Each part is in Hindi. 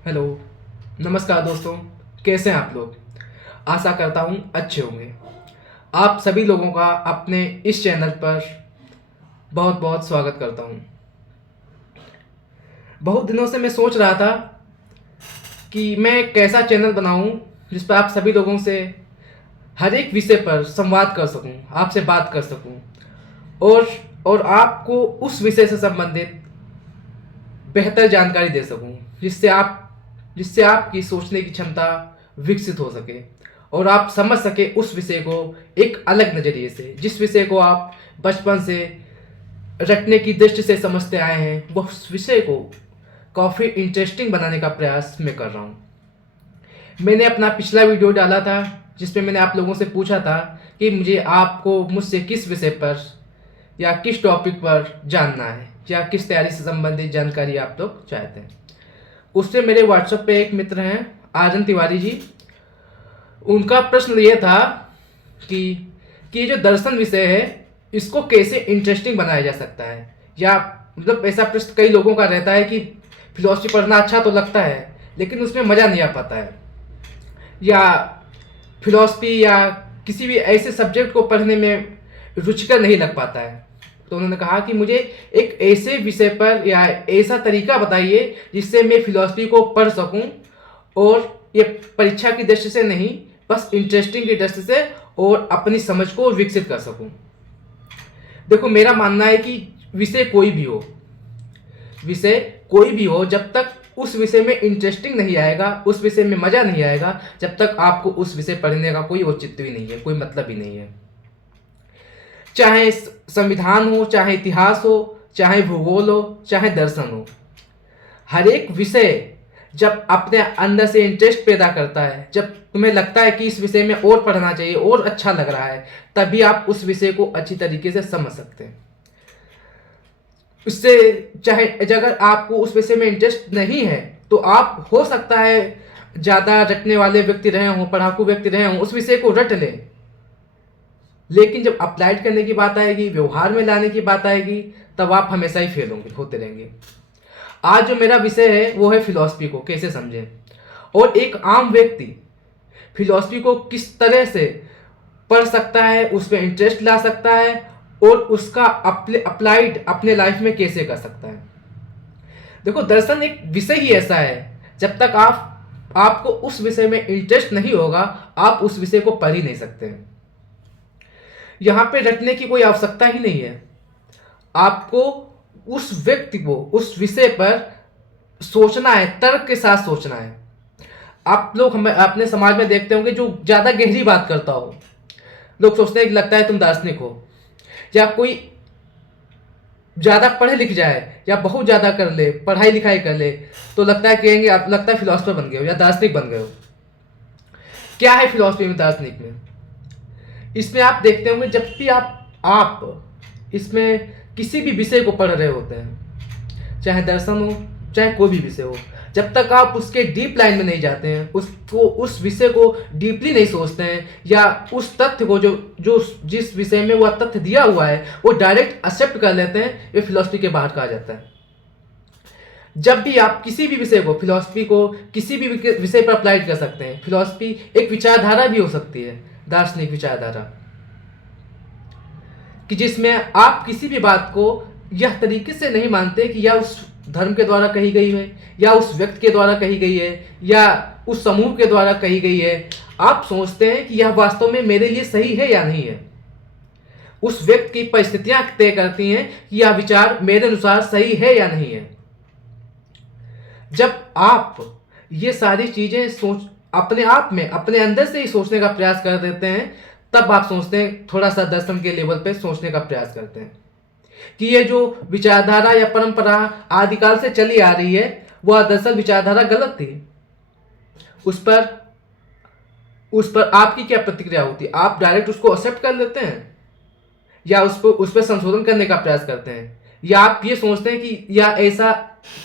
हेलो। नमस्कार दोस्तों। कैसे हैं आप लोग? आशा करता हूँ अच्छे होंगे। आप सभी लोगों का अपने इस चैनल पर बहुत बहुत स्वागत करता हूँ। बहुत दिनों से मैं सोच रहा था कि मैं एक ऐसा चैनल बनाऊँ जिस पर आप सभी लोगों से हर एक विषय पर संवाद कर सकूँ, आपसे बात कर सकूँ और और आपको उस विषय से संबंधित बेहतर जानकारी दे सकूं, जिससे आपकी सोचने की क्षमता विकसित हो सके और आप समझ सके उस विषय को एक अलग नज़रिए से, जिस विषय को आप बचपन से रटने की दृष्टि से समझते आए हैं, वह उस विषय को काफ़ी इंटरेस्टिंग बनाने का प्रयास मैं कर रहा हूँ। मैंने अपना पिछला वीडियो डाला था जिसमें मैंने आप लोगों से पूछा था कि मुझसे किस विषय पर या किस टॉपिक पर जानना है या किस तैयारी से संबंधित जानकारी आप लोग चाहते हैं। उससे मेरे व्हाट्सएप पे एक मित्र हैं, आर्यन तिवारी जी। उनका प्रश्न ये था कि ये जो दर्शन विषय है इसको कैसे इंटरेस्टिंग बनाया जा सकता है, या मतलब ऐसा प्रश्न कई लोगों का रहता है कि फिलॉसफी पढ़ना अच्छा तो लगता है लेकिन उसमें मज़ा नहीं आ पाता है, या फिलॉसफी या किसी भी ऐसे सब्जेक्ट को पढ़ने में रुचिकर नहीं लग पाता है। तो उन्होंने कहा कि मुझे एक ऐसे विषय पर या ऐसा तरीका बताइए जिससे मैं फिलॉसफी को पढ़ सकूं, और ये परीक्षा की दृष्टि से नहीं, बस इंटरेस्टिंग की दृष्टि से, और अपनी समझ को विकसित कर सकूं। देखो, मेरा मानना है कि विषय कोई भी हो, विषय कोई भी हो, जब तक उस विषय में इंटरेस्टिंग नहीं आएगा, उस विषय में मजा नहीं आएगा, जब तक आपको उस विषय पढ़ने का कोई औचित्य भी नहीं है, कोई मतलब ही नहीं है। चाहे संविधान हो, चाहे इतिहास हो, चाहे भूगोल हो, चाहे दर्शन हो, हर एक विषय जब अपने अंदर से इंटरेस्ट पैदा करता है, जब तुम्हें लगता है कि इस विषय में और पढ़ना चाहिए और अच्छा लग रहा है, तभी आप उस विषय को अच्छी तरीके से समझ सकते हैं। उससे चाहे अगर आपको उस विषय में इंटरेस्ट नहीं है तो आप हो सकता है ज़्यादा रटने वाले व्यक्ति रहे हों, पढ़ाकू व्यक्ति रहे हों, उस विषय को रट लें, लेकिन जब अप्लाइड करने की बात आएगी, व्यवहार में लाने की बात आएगी, तब आप हमेशा ही फेल होते रहेंगे। आज जो मेरा विषय है वो है फिलॉसफी को कैसे समझें, और एक आम व्यक्ति फिलॉसफी को किस तरह से पढ़ सकता है, उसमें इंटरेस्ट ला सकता है, और उसका अप्लाइड अपने लाइफ में कैसे कर सकता है। देखो, दर्शन एक विषय ही ऐसा है, जब तक आपको उस विषय में इंटरेस्ट नहीं होगा, आप उस विषय को पढ़ ही नहीं सकते हैं। यहाँ पे रटने की कोई आवश्यकता ही नहीं है। आपको उस व्यक्ति को उस विषय पर सोचना है, तर्क के साथ सोचना है। आप लोग हम अपने समाज में देखते होंगे, जो ज़्यादा गहरी बात करता हो, लोग सोचते हैं कि लगता है तुम दार्शनिक हो, या कोई ज़्यादा पढ़े लिख जाए या बहुत ज़्यादा कर ले, पढ़ाई लिखाई कर ले, तो लगता है कहेंगे आप लगता है फिलोसफर बन गए हो या दार्शनिक बन गए हो। क्या है फिलोसफी में, दार्शनिक में? इसमें आप देखते होंगे, जब भी आप इसमें किसी भी विषय को पढ़ रहे होते हैं, चाहे दर्शन हो, चाहे कोई भी विषय हो, जब तक आप उसके डीप लाइन में नहीं जाते हैं, उस विषय को डीपली नहीं सोचते हैं, या उस तथ्य को जो जो जिस विषय में वह तथ्य दिया हुआ है वो डायरेक्ट एक्सेप्ट कर लेते हैं, ये फिलॉसफी के बाहर कहा जाता है। जब भी आप किसी भी विषय को, फिलॉसफी को किसी भी विषय पर अप्लाई कर सकते हैं। फिलॉसफी एक विचारधारा भी हो सकती है, दार्शनिक विचारधारा, कि जिसमें आप किसी भी बात को यह तरीके से नहीं मानते कि यह उस धर्म के द्वारा कही गई है, या उस व्यक्ति के द्वारा कही गई है, या उस समूह के द्वारा कही गई है। आप सोचते हैं कि यह वास्तव में मेरे लिए सही है या नहीं है। उस व्यक्ति की परिस्थितियां तय करती हैं कि यह विचार मेरे अनुसार सही है या नहीं है। जब आप ये सारी चीजें सोच अपने आप में, अपने अंदर से ही सोचने का प्रयास कर देते हैं, तब आप सोचते हैं, थोड़ा सा दर्शन के लेवल पे सोचने का प्रयास करते हैं कि ये जो विचारधारा या परंपरा आदिकाल से चली आ रही है, वह दरअसल विचारधारा गलत थी। उस पर आपकी क्या प्रतिक्रिया होती है? आप डायरेक्ट उसको एक्सेप्ट कर लेते हैं, या उस पर संशोधन करने का प्रयास करते हैं, या आप ये सोचते हैं कि या ऐसा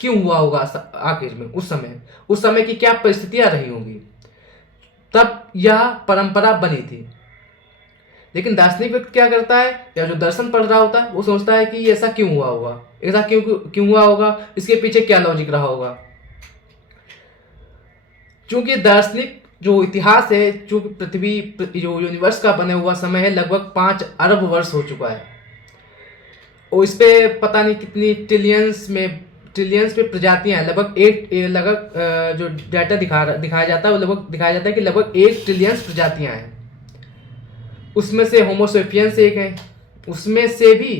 क्यों हुआ होगा, आखिर में उस समय की क्या परिस्थितियां रही होंगी, तब यह परंपरा बनी थी। लेकिन दार्शनिक व्यक्ति क्या करता है, या जो दर्शन पढ़ रहा होता है, वो सोचता है कि ऐसा क्यों हुआ होगा, ऐसा क्यों क्यों हुआ होगा, इसके पीछे क्या लॉजिक रहा होगा। चूंकि दार्शनिक जो इतिहास है, चूंकि पृथ्वी जो यूनिवर्स का बने हुआ समय है लगभग 5 अरब वर्ष हो चुका है, और इस पे पता नहीं कितनी ट्रिलियंस में प्रजातियां हैं। जो डाटा दिखाया जाता है वो दिखाया जाता है कि लगभग 1 ट्रिलियंस प्रजातियां हैं। उसमें से होमोसेपियंस एक है, उसमें से भी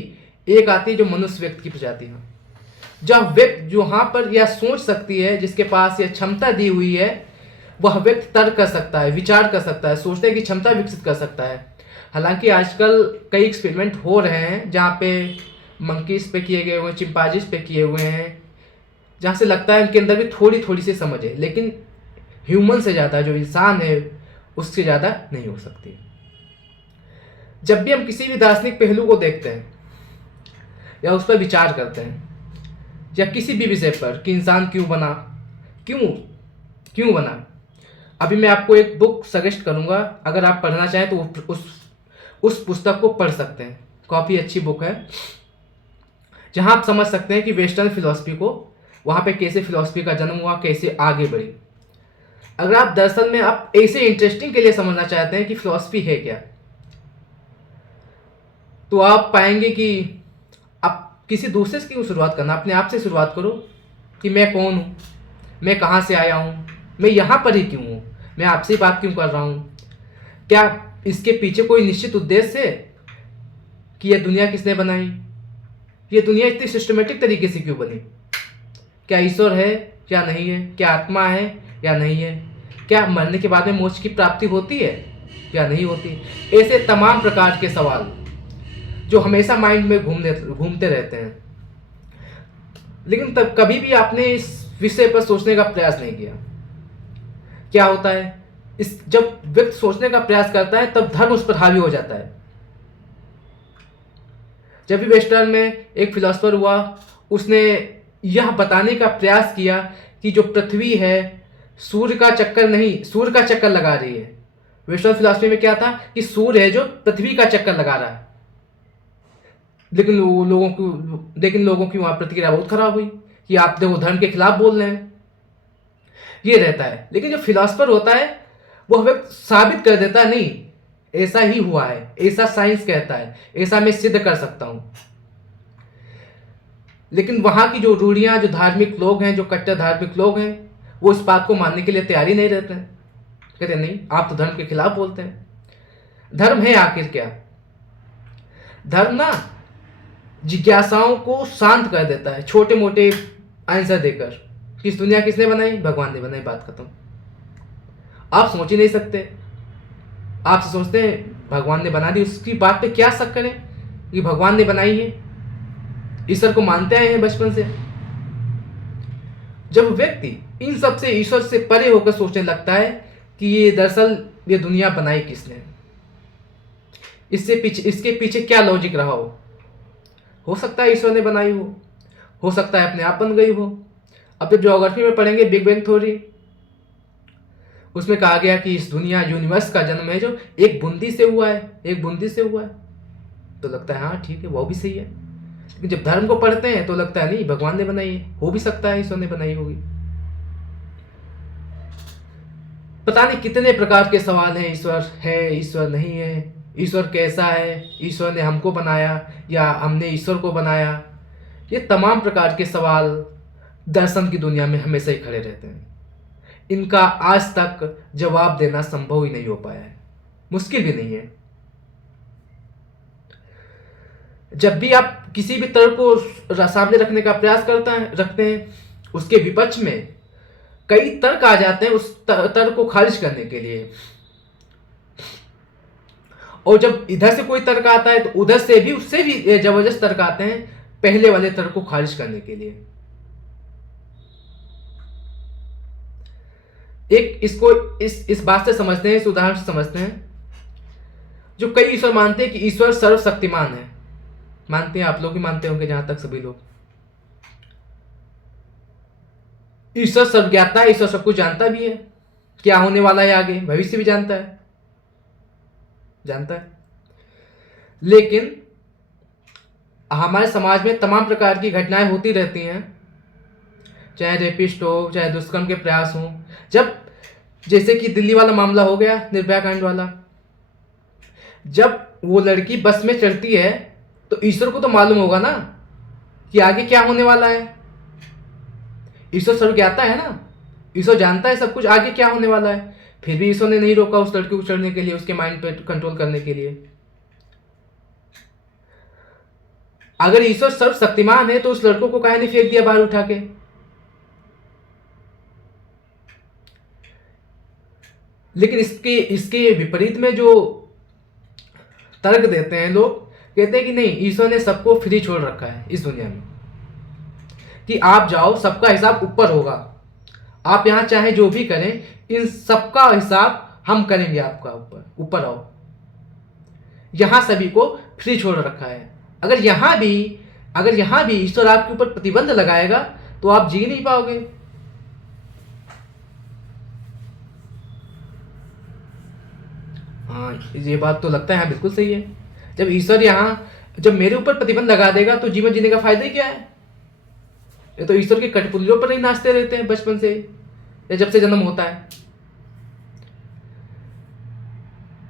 एक आती है जो मनुष्य व्यक्ति की प्रजाति है। जब व्यक्ति जो यहाँ पर यह सोच सकती है, जिसके पास यह क्षमता दी हुई है, वह व्यक्ति तर्क कर सकता है, विचार कर सकता है, सोचने की क्षमता विकसित कर सकता है। हालांकि आजकल कई एक्सपेरिमेंट हो रहे हैं जहाँ पे मंकीज पे किए गए हुए हैं, चिंपांजीज पे किए हुए हैं, जहाँ से लगता है उनके अंदर भी थोड़ी थोड़ी सी समझ है, लेकिन ह्यूमन से ज़्यादा, जो इंसान है उससे ज़्यादा नहीं हो सकती। जब भी हम किसी भी दार्शनिक पहलू को देखते हैं या उस पर विचार करते हैं, या किसी भी विषय पर कि इंसान क्यों बना, क्यों क्यों बना, अभी मैं आपको एक बुक सजेस्ट करूंगा, अगर आप पढ़ना चाहें तो उस पुस्तक को पढ़ सकते हैं। काफ़ी अच्छी बुक है, जहां आप समझ सकते हैं कि वेस्टर्न फिलॉसफी को, वहां पे कैसे फिलॉसफी का जन्म हुआ, कैसे आगे बढ़ी। अगर आप दरअसल में आप ऐसे इंटरेस्टिंग के लिए समझना चाहते हैं कि फिलॉसफी है क्या, तो आप पाएंगे कि आप किसी दूसरे से क्यों शुरुआत करना, अपने आप से शुरुआत करो कि मैं कौन हूँ, मैं कहाँ से आया हूँ, मैं यहाँ पर ही क्यों हूँ, मैं आपसे बात क्यों कर रहा हूँ, क्या इसके पीछे कोई निश्चित उद्देश्य है कि यह दुनिया किसने बनाई, ये दुनिया इतनी सिस्टमेटिक तरीके से क्यों बनी, क्या ईश्वर है या नहीं है, क्या आत्मा है या नहीं है, क्या मरने के बाद में मोक्ष की प्राप्ति होती है या नहीं होती। ऐसे तमाम प्रकार के सवाल जो हमेशा माइंड में घूमते रहते हैं, लेकिन तब कभी भी आपने इस विषय पर सोचने का प्रयास नहीं किया। क्या होता है, जब व्यक्ति सोचने का प्रयास करता है तब धर्म उस पर हावी हो जाता है। जब भी वेस्टर्न में एक फिलोसफर हुआ, उसने यह बताने का प्रयास किया कि जो पृथ्वी है सूर्य का चक्कर नहीं, सूर्य का चक्कर लगा रही है। वेस्टर्न फिलॉसफी में क्या था कि सूर्य है जो पृथ्वी का चक्कर लगा रहा है, लेकिन लोगों की वहां प्रतिक्रिया बहुत खराब हुई कि आप देखो धर्म के खिलाफ बोल रहे हैं, ये रहता है। लेकिन जो फिलॉसफर होता है वह व्यक्ति साबित कर देता है, नहीं ऐसा ही हुआ है, ऐसा साइंस कहता है, ऐसा मैं सिद्ध कर सकता हूं। लेकिन वहां की जो रूढ़ियां, जो धार्मिक लोग हैं, जो कट्टर धार्मिक लोग हैं, वो इस बात को मानने के लिए तैयारी नहीं रहते हैं। कहते नहीं, आप तो धर्म के खिलाफ बोलते हैं। धर्म है आखिर क्या? धर्म ना जिज्ञासाओं को शांत कर देता है, छोटे मोटे आंसर देकर कि इस दुनिया किसने बनाई, भगवान ने बनाई, बात खत्म। आप सोच ही नहीं सकते, आप सोचते हैं भगवान ने बना दी, उसकी बात पे क्या शक करें कि भगवान ने बनाई है। ईश्वर को मानते आए हैं बचपन से। जब व्यक्ति इन सब से, ईश्वर से परे होकर सोचने लगता है कि ये दरअसल ये दुनिया बनाई किसने, इसके पीछे क्या लॉजिक रहा हो सकता है ईश्वर ने बनाई हो सकता है अपने आप बन गई हो। अब जब ज्योग्राफी में पढ़ेंगे बिग बैंग थ्योरी, उसमें कहा गया कि इस दुनिया यूनिवर्स का जन्म है जो एक बूंदी से हुआ है, एक बूंदी से हुआ है। तो लगता है हाँ ठीक है, वो भी सही है। लेकिन जब धर्म को पढ़ते हैं तो लगता है नहीं, भगवान ने बनाई है, हो भी सकता है ईश्वर ने बनाई होगी। पता नहीं कितने प्रकार के सवाल हैं, ईश्वर है, ईश्वर नहीं है, ईश्वर कैसा है, ईश्वर ने हमको बनाया या हमने ईश्वर को बनाया। ये तमाम प्रकार के सवाल दर्शन की दुनिया में हमेशा ही खड़े रहते हैं। इनका आज तक जवाब देना संभव ही नहीं हो पाया है, मुश्किल भी नहीं है। जब भी आप किसी भी तर्क को सामने रखने का प्रयास रखते हैं, उसके विपक्ष में कई तर्क आ जाते हैं उस तर्क को खारिज करने के लिए। और जब इधर से कोई तर्क आता है तो उधर से भी, उससे भी जबरदस्त तर्क आते हैं पहले वाले तर्क को खारिज करने के लिए। एक इसको इस बात से समझते हैं, इस उदाहरण से समझते हैं। जो कई ईश्वर मानते हैं कि ईश्वर सर्वशक्तिमान है, मानते हैं, आप लोग भी मानते होंगे, जहां तक सभी लोग। ईश्वर सर्वज्ञाता है, ईश्वर सब कुछ जानता भी है, क्या होने वाला है आगे, भविष्य भी जानता है। लेकिन हमारे समाज में तमाम प्रकार की घटनाएं होती रहती हैं, चाहे रेपिस्ट हो, चाहे दुष्कर्म के प्रयास हो। जब जैसे कि दिल्ली वाला मामला हो गया, निर्भया कांड वाला। जब वो लड़की बस में चढ़ती है तो ईश्वर को तो मालूम होगा ना कि आगे क्या होने वाला है। ईश्वर सर्वज्ञाता है ना, ईश्वर जानता है सब कुछ आगे क्या होने वाला है। फिर भी ईश्वर ने नहीं रोका उस लड़की को चढ़ने के लिए, उसके माइंड पे कंट्रोल करने के लिए। अगर ईश्वर सर्वशक्तिमान है तो उस लड़कों को काहे नहीं फेंक दिया बाहर उठा के। लेकिन इसके इसके विपरीत में जो तर्क देते हैं लोग, कहते हैं कि नहीं, ईश्वर ने सबको फ्री छोड़ रखा है इस दुनिया में, कि आप जाओ, सबका हिसाब ऊपर होगा, आप यहां चाहे जो भी करें, इन सबका हिसाब हम करेंगे, आपका ऊपर ऊपर आओ। यहां सभी को फ्री छोड़ रखा है। अगर यहां भी ईश्वर आपके ऊपर प्रतिबंध लगाएगा तो आप जी नहीं पाओगे। हाँ, ये बात तो लगता है बिल्कुल सही है। जब मेरे ऊपर प्रतिबंध लगा देगा तो जीवन जीने का फायदा ही क्या है। ये तो ईश्वर के कठपुतलियों पर ही नाचते रहते हैं बचपन से, या जब से जन्म होता है।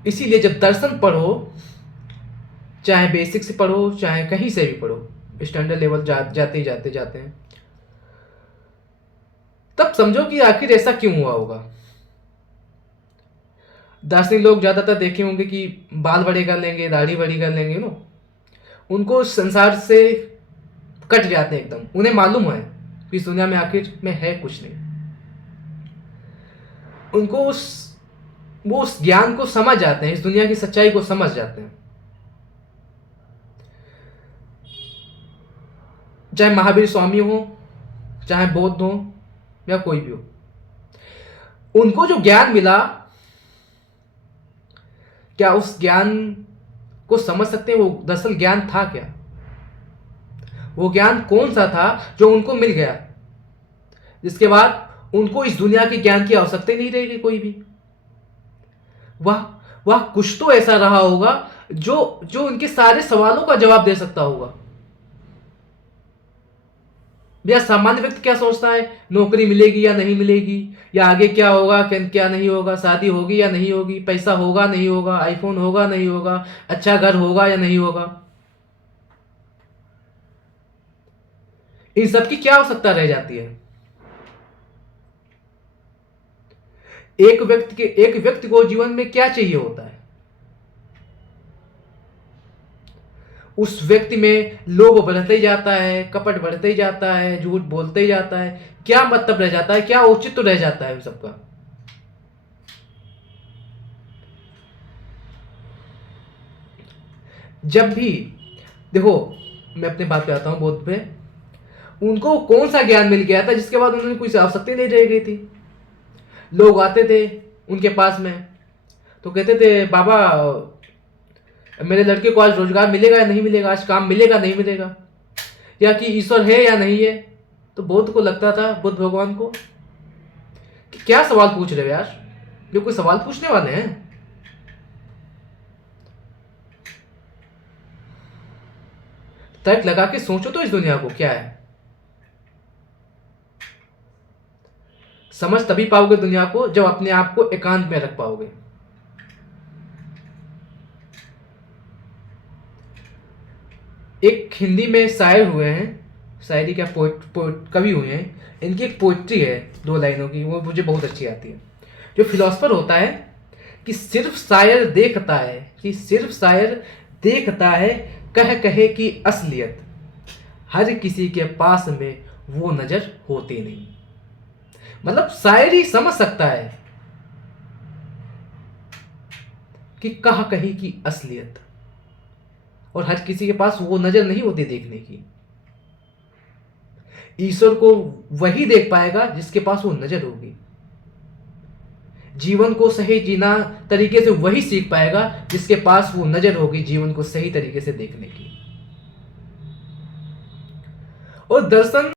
इसीलिए जब दर्शन पढ़ो, चाहे बेसिक से पढ़ो चाहे कहीं से भी पढ़ो, स्टैंडर्ड लेवल जाते ही जाते हैं, तब समझो कि आखिर ऐसा क्यों हुआ होगा। दार्शनिक लोग ज्यादातर देखे होंगे कि बाल बड़े कर लेंगे, दाढ़ी बड़ी कर लेंगे, नो, उनको संसार से कट जाते हैं एकदम। उन्हें मालूम है कि इस दुनिया में आखिर में है कुछ नहीं। उनको वो उस ज्ञान को समझ जाते हैं, इस दुनिया की सच्चाई को समझ जाते हैं। चाहे महावीर स्वामी हो, चाहे बौद्ध हो, या कोई भी हो, उनको जो ज्ञान मिला, क्या उस ज्ञान को समझ सकते हैं वो दरअसल ज्ञान था क्या? वो ज्ञान कौन सा था जो उनको मिल गया, जिसके बाद उनको इस दुनिया के ज्ञान की आवश्यकता ही नहीं रहेगी कोई भी। वह कुछ तो ऐसा रहा होगा जो उनके सारे सवालों का जवाब दे सकता होगा। या सामान्य व्यक्ति क्या सोचता है, नौकरी मिलेगी या नहीं मिलेगी, या आगे क्या होगा क्या नहीं होगा, शादी होगी या नहीं होगी, पैसा होगा नहीं होगा, आईफोन होगा नहीं होगा, अच्छा घर होगा या नहीं होगा, इन सब की क्या आवश्यकता रह जाती है। एक व्यक्ति को जीवन में क्या चाहिए होता है? उस व्यक्ति में लोभ बढ़ते ही जाता है, कपट बढ़ते ही जाता है, झूठ बोलते ही जाता है। क्या मतलब रह जाता है, क्या औचित्य रह जाता है उन सबका? जब भी देखो, मैं अपने बात पे आता हूं, बौद्ध पे उनको कौन सा ज्ञान मिल गया था जिसके बाद उन्होंने कोई आवश्यकता नहीं रह गई थी। लोग आते थे उनके पास में तो कहते थे, बाबा मेरे लड़के को आज रोजगार मिलेगा या नहीं मिलेगा, आज काम मिलेगा नहीं मिलेगा, या कि ईश्वर है या नहीं है। तो बौद्ध को लगता था, बुद्ध भगवान को, कि क्या सवाल पूछ रहे हो यार, ये कोई सवाल पूछने वाले हैं? तर्क लगा के सोचो तो इस दुनिया को क्या है। समझ तभी पाओगे दुनिया को जब अपने आप को एकांत में रख पाओगे। एक हिंदी में शायर हुए हैं, शायरी क्या पोएट कवि हुए हैं, इनकी एक पोइट्री है 2 लाइनों की, वो मुझे बहुत अच्छी आती है। जो फिलोसफर होता है कि सिर्फ शायर देखता है कह कहे की असलियत, हर किसी के पास में वो नजर होती नहीं। मतलब शायर ही समझ सकता है कि कहा कही की असलियत, और हर किसी के पास वो नजर नहीं होती देखने की। ईश्वर को वही देख पाएगा जिसके पास वो नजर होगी। जीवन को सही जीना तरीके से वही सीख पाएगा जिसके पास वो नजर होगी जीवन को सही तरीके से देखने की। और दर्शन